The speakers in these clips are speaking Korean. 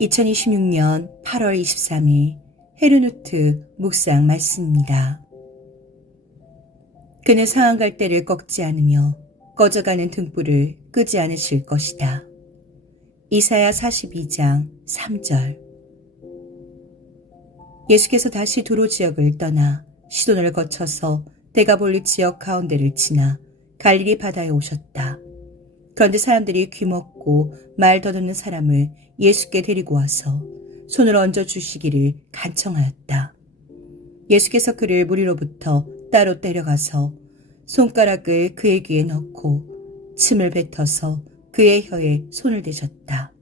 2026년 8월 23일 헤르누트 묵상 말씀입니다. 그는 상한 갈대를 꺾지 않으며 꺼져가는 등불을 끄지 않으실 것이다. 이사야 42장 3절. 예수께서 다시 두로 지역을 떠나 시돈을 거쳐서 데가볼리 지역 가운데를 지나 갈릴리 바다에 오셨다. 그런데 사람들이 귀먹고 말 더듬는 사람을 예수께 데리고 와서 손을 얹어 주시기를 간청하였다. 예수께서 그를 무리로부터 따로 데려가서 손가락을 그의 귀에 넣고 침을 뱉어서 그의 혀에 손을 대셨다.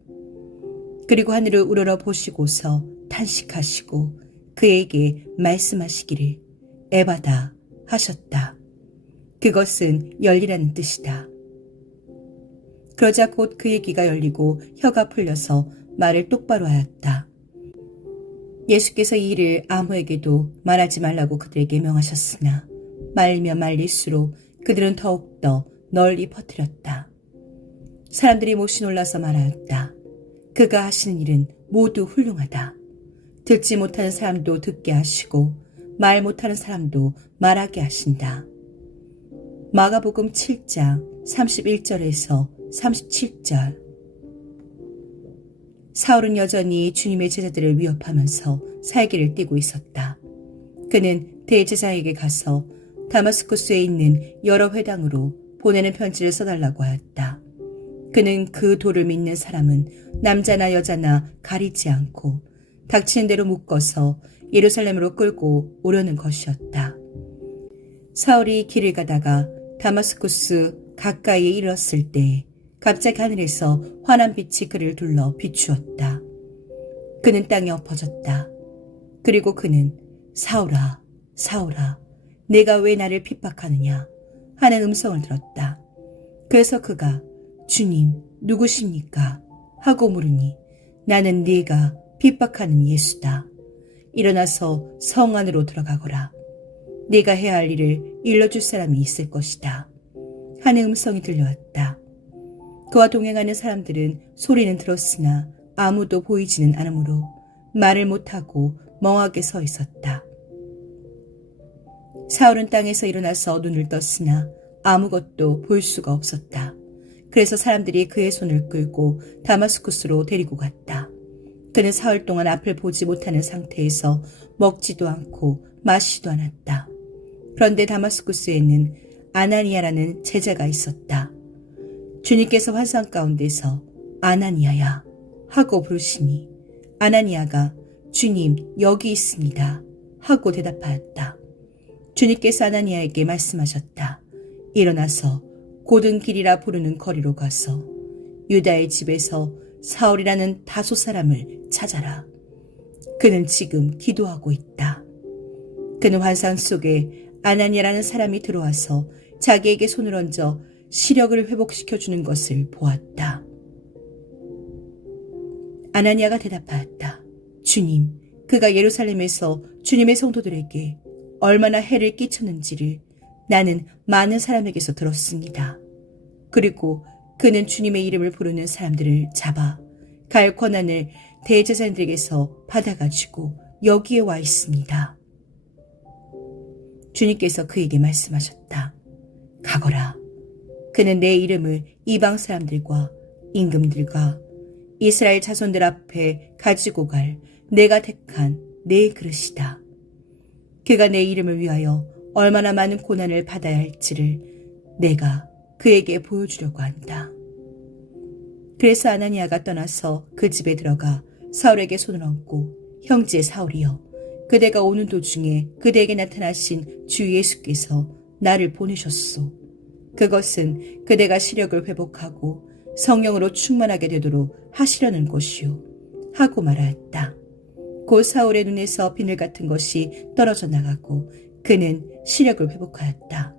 그리고 하늘을 우러러 보시고서 탄식하시고 그에게 말씀하시기를 에바다 하셨다. 그것은 열리라는 뜻이다. 그러자 곧 그의 귀가 열리고 혀가 풀려서 말을 똑바로 하였다. 예수께서 이 일을 아무에게도 말하지 말라고 그들에게 명하셨으나 말리면 말릴수록 그들은 더욱더 널리 퍼뜨렸다. 사람들이 몹시 놀라서 말하였다. 그가 하시는 일은 모두 훌륭하다. 듣지 못하는 사람도 듣게 하시고 말 못하는 사람도 말하게 하신다. 마가복음 7장 31절에서 37절. 사울은 여전히 주님의 제자들을 위협하면서 살기를 띠고 있었다. 그는 대제사에게 가서 다마스쿠스에 있는 여러 회당으로 보내는 편지를 써달라고 하였다. 그는 그 도를 믿는 사람은 남자나 여자나 가리지 않고 닥치는 대로 묶어서 예루살렘으로 끌고 오려는 것이었다. 사울이 길을 가다가 다마스쿠스 가까이에 이르렀을 때 갑자기 하늘에서 환한 빛이 그를 둘러 비추었다. 그는 땅에 엎어졌다. 그리고 그는 사울아, 사울아, 내가 왜 나를 핍박하느냐 하는 음성을 들었다. 그래서 그가 주님 누구십니까? 하고 물으니 나는 네가 핍박하는 예수다. 일어나서 성 안으로 들어가거라. 네가 해야 할 일을 일러줄 사람이 있을 것이다. 하는 음성이 들려왔다. 그와 동행하는 사람들은 소리는 들었으나 아무도 보이지는 않으므로 말을 못하고 멍하게 서 있었다. 사울은 땅에서 일어나서 눈을 떴으나 아무것도 볼 수가 없었다. 그래서 사람들이 그의 손을 끌고 다마스쿠스로 데리고 갔다. 그는 사흘 동안 앞을 보지 못하는 상태에서 먹지도 않고 마시지도 않았다. 그런데 다마스쿠스에는 아나니아라는 제자가 있었다. 주님께서 환상 가운데서 아나니아야 하고 부르시니 아나니아가 주님 여기 있습니다 하고 대답하였다. 주님께서 아나니아에게 말씀하셨다. 일어나서 곧은 길이라 부르는 거리로 가서 유다의 집에서 사울이라는 다소 사람을 찾아라. 그는 지금 기도하고 있다. 그는 환상 속에 아나니아라는 사람이 들어와서 자기에게 손을 얹어 시력을 회복시켜주는 것을 보았다. 아나니아가 대답하였다. 주님, 그가 예루살렘에서 주님의 성도들에게 얼마나 해를 끼쳤는지를 나는 많은 사람에게서 들었습니다. 그리고 그는 주님의 이름을 부르는 사람들을 잡아 갈 권한을 대제사장들에게서 받아가지고 여기에 와 있습니다. 주님께서 그에게 말씀하셨다. 가거라. 그는 내 이름을 이방 사람들과 임금들과 이스라엘 자손들 앞에 가지고 갈 내가 택한 내 그릇이다. 그가 내 이름을 위하여 얼마나 많은 고난을 받아야 할지를 내가 그에게 보여주려고 한다. 그래서 아나니아가 떠나서 그 집에 들어가 사울에게 손을 얹고 형제 사울이여 그대가 오는 도중에 그대에게 나타나신 주 예수께서 나를 보내셨소. 그것은 그대가 시력을 회복하고 성령으로 충만하게 되도록 하시려는 것이요 하고 말하였다. 곧 사울의 눈에서 비늘 같은 것이 떨어져 나가고 그는 시력을 회복하였다.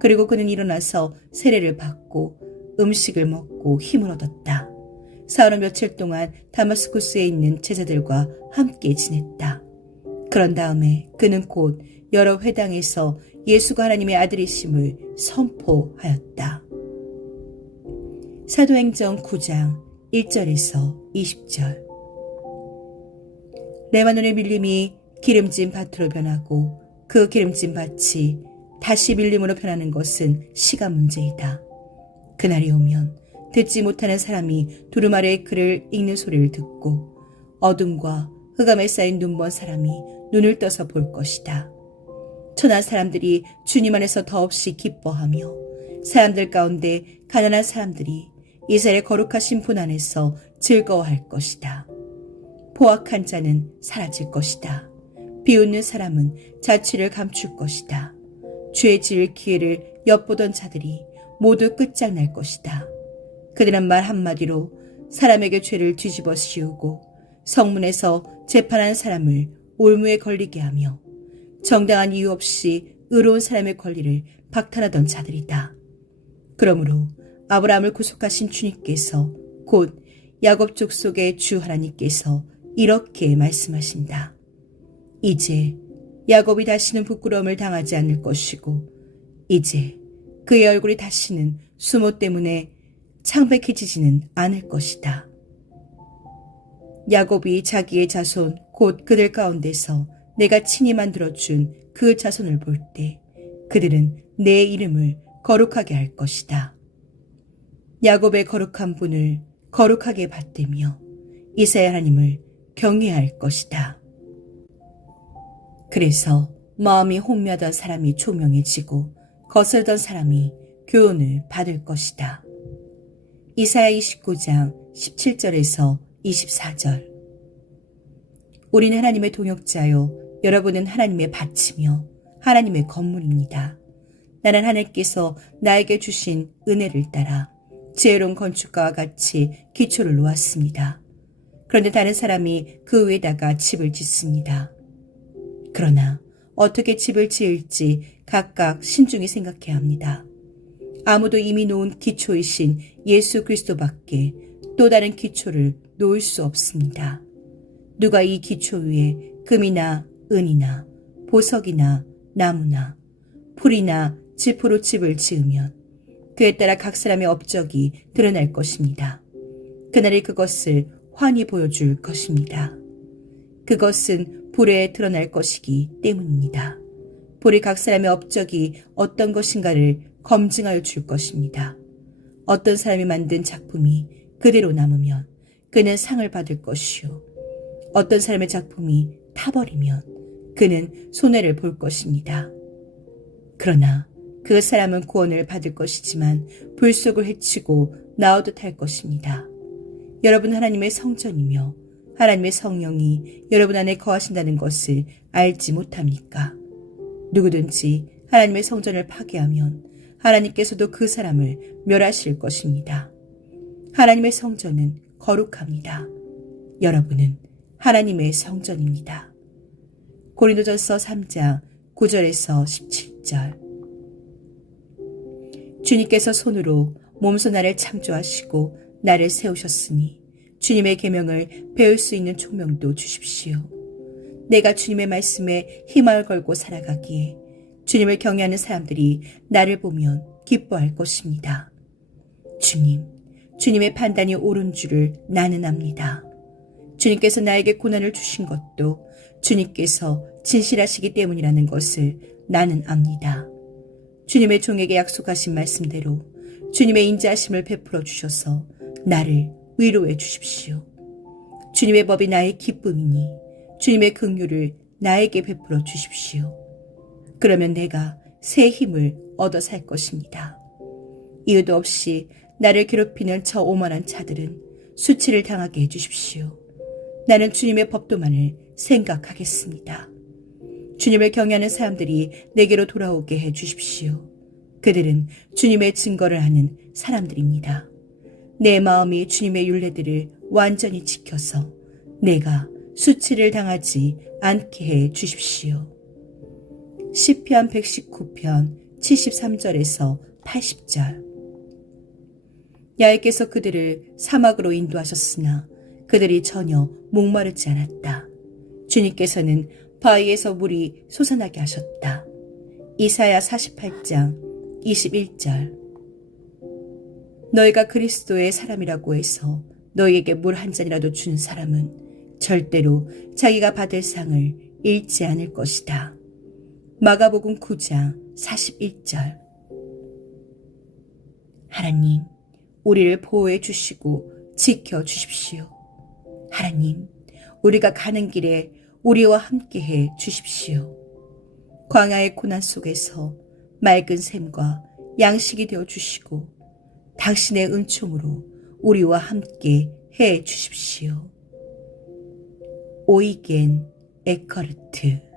그리고 그는 일어나서 세례를 받고 음식을 먹고 힘을 얻었다. 사울은 며칠 동안 다마스쿠스에 있는 제자들과 함께 지냈다. 그런 다음에 그는 곧 여러 회당에서 예수가 하나님의 아들이심을 선포하였다. 사도행전 9장 1절에서 20절. 레바논의 밀림이 기름진 밭으로 변하고 그 기름진 밭이 다시 밀림으로 변하는 것은 시간 문제이다. 그날이 오면 듣지 못하는 사람이 두루마리 아래의 글을 읽는 소리를 듣고 어둠과 흑암에 쌓인 눈먼 사람이 눈을 떠서 볼 것이다. 천한 사람들이 주님 안에서 더없이 기뻐하며 사람들 가운데 가난한 사람들이 이스라엘의 거룩하신 분 안에서 즐거워할 것이다. 포악한 자는 사라질 것이다. 비웃는 사람은 자취를 감출 것이다. 죄 지을 기회를 엿보던 자들이 모두 끝장날 것이다. 그들은 말 한마디로 사람에게 죄를 뒤집어 씌우고 성문에서 재판하는 사람을 올무에 걸리게 하며 정당한 이유 없이 의로운 사람의 권리를 박탈하던 자들이다. 그러므로 아브라함을 구속하신 주님께서 곧 야곱 족속의 주 하나님께서 이렇게 말씀하신다. 이제 야곱이 다시는 부끄러움을 당하지 않을 것이고 이제 그의 얼굴이 다시는 수모 때문에 창백해지지는 않을 것이다. 야곱이 자기의 자손 곧 그들 가운데서 내가 친히 만들어준 그 자손을 볼 때 그들은 내 이름을 거룩하게 할 것이다. 야곱의 거룩한 분을 거룩하게 받들며 이스라엘 하나님을 경외할 것이다. 그래서 마음이 혼미하던 사람이 조명해지고 거슬던 사람이 교훈을 받을 것이다. 이사야 29장 17절에서 24절. 우리는 하나님의 동역자요 여러분은 하나님의 밭이며 하나님의 건물입니다. 나는 하나님께서 나에게 주신 은혜를 따라 지혜로운 건축가와 같이 기초를 놓았습니다. 그런데 다른 사람이 그 위에다가 집을 짓습니다. 그러나 어떻게 집을 지을지 각각 신중히 생각해야 합니다. 아무도 이미 놓은 기초이신 예수 그리스도밖에 또 다른 기초를 놓을 수 없습니다. 누가 이 기초 위에 금이나 은이나 보석이나 나무나 풀이나 지푸로 집을 지으면 그에 따라 각 사람의 업적이 드러날 것입니다. 그날에 그것을 환히 보여줄 것입니다. 그것은 불에 드러날 것이기 때문입니다. 불이 각 사람의 업적이 어떤 것인가를 검증하여 줄 것입니다. 어떤 사람이 만든 작품이 그대로 남으면 그는 상을 받을 것이요. 어떤 사람의 작품이 타버리면 그는 손해를 볼 것입니다. 그러나 그 사람은 구원을 받을 것이지만 불속을 해치고 나오듯 할 것입니다. 여러분 하나님의 성전이며 하나님의 성령이 여러분 안에 거하신다는 것을 알지 못합니까? 누구든지 하나님의 성전을 파괴하면 하나님께서도 그 사람을 멸하실 것입니다. 하나님의 성전은 거룩합니다. 여러분은 하나님의 성전입니다. 고린도전서 3장 9절에서 17절. 주님께서 손으로 몸소 나를 창조하시고 나를 세우셨으니 주님의 계명을 배울 수 있는 총명도 주십시오. 내가 주님의 말씀에 힘을 걸고 살아가기에 주님을 경외하는 사람들이 나를 보면 기뻐할 것입니다. 주님의 판단이 옳은 줄을 나는 압니다. 주님께서 나에게 고난을 주신 것도 주님께서 진실하시기 때문이라는 것을 나는 압니다. 주님의 종에게 약속하신 말씀대로 주님의 인자하심을 베풀어 주셔서 나를 위로해 주십시오. 주님의 법이 나의 기쁨이니 주님의 긍휼을 나에게 베풀어 주십시오. 그러면 내가 새 힘을 얻어 살 것입니다. 이유도 없이 나를 괴롭히는 저 오만한 자들은 수치를 당하게 해주십시오. 나는 주님의 법도만을 생각하겠습니다. 주님을 경외하는 사람들이 내게로 돌아오게 해주십시오. 그들은 주님의 증거를 하는 사람들입니다. 내 마음이 주님의 율례들을 완전히 지켜서 내가 수치를 당하지 않게 해 주십시오. 시편 119편 73절에서 80절. 야훼께서 그들을 사막으로 인도하셨으나 그들이 전혀 목마르지 않았다. 주님께서는 바위에서 물이 솟아나게 하셨다. 이사야 48장 21절. 너희가 그리스도의 사람이라고 해서 너희에게 물 한 잔이라도 주는 사람은 절대로 자기가 받을 상을 잃지 않을 것이다. 마가복음 9장 41절. 하나님, 우리를 보호해 주시고 지켜 주십시오. 하나님, 우리가 가는 길에 우리와 함께해 주십시오. 광야의 고난 속에서 맑은 샘과 양식이 되어 주시고 당신의 은총으로 우리와 함께 해 주십시오. 오이겐 에커르트.